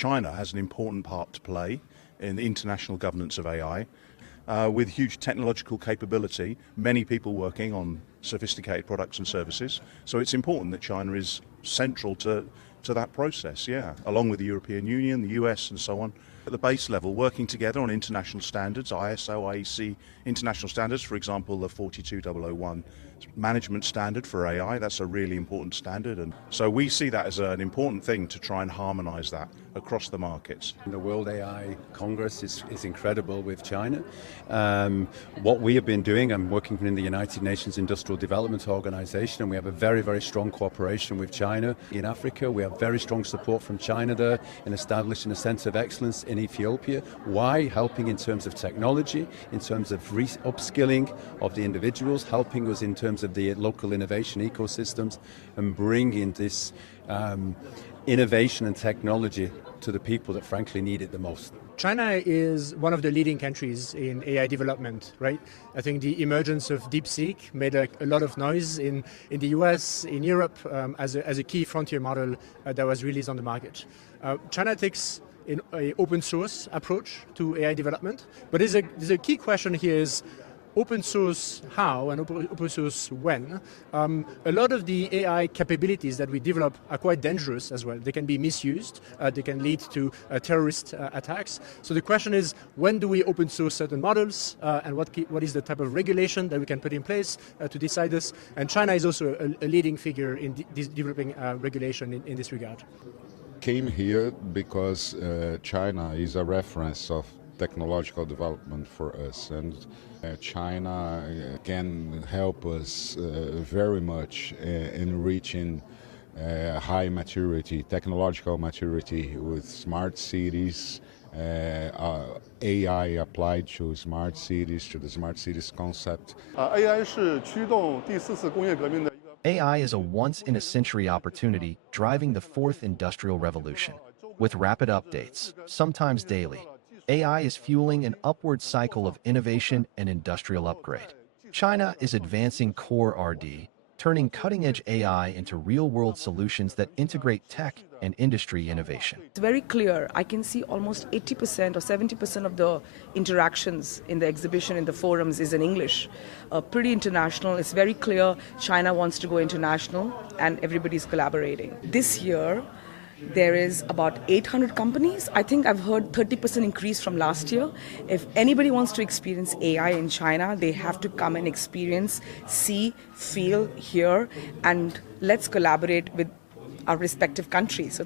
China has an important part to play in the international governance of AI. With huge technological capability, many people working on sophisticated products and services. So it's important that China is central to that process, along with the European Union, the US and so on. At the base level, working together on international standards, ISO, IEC international standards, for example, the 42001 management standard for AI, that's a really important standard. And so we see that as an important thing to try and harmonize that across the markets. The World AI Congress is incredible with China. What we have been doing, I'm working in the United Nations Industrial Development Organization, and we have a very, very strong cooperation with China. In Africa, we have very strong support from China there in establishing a center of excellence in Ethiopia. Why? Helping in terms of technology, in terms of upskilling of the individuals, helping us in terms of the local innovation ecosystems, and bringing this innovation and technology to the people that frankly need it the most. China is one of the leading countries in AI development, right? I think the emergence of DeepSeek made a lot of noise in the US, in Europe, as a key frontier model that was released on the market. China takes an open source approach to AI development, but there's a key question here is open source how and open source when. A lot of the AI capabilities that we develop are quite dangerous as well. They can be misused, they can lead to terrorist attacks. So the question is, when do we open source certain models and what is the type of regulation that we can put in place to decide this? And China is also a leading figure in developing regulation in this regard. Came here because China is a reference of technological development for us, and China can help us very much in reaching high maturity, technological maturity with smart cities, AI applied to smart cities, to the smart cities concept. AI is a once-in-a-century opportunity driving the fourth industrial revolution. With rapid updates, sometimes daily, AI is fueling an upward cycle of innovation and industrial upgrade. China is advancing core R&D, turning cutting-edge AI into real-world solutions that integrate tech and industry innovation. It's very clear. I can see almost 80% or 70% of the interactions in the exhibition, in the forums, is in English. Pretty international. It's very clear China wants to go international and everybody's collaborating. This year, there is about 800 companies. I think I've heard 30% increase from last year. If anybody wants to experience AI in China, they have to come and experience, see, feel, hear, and let's collaborate with our respective countries.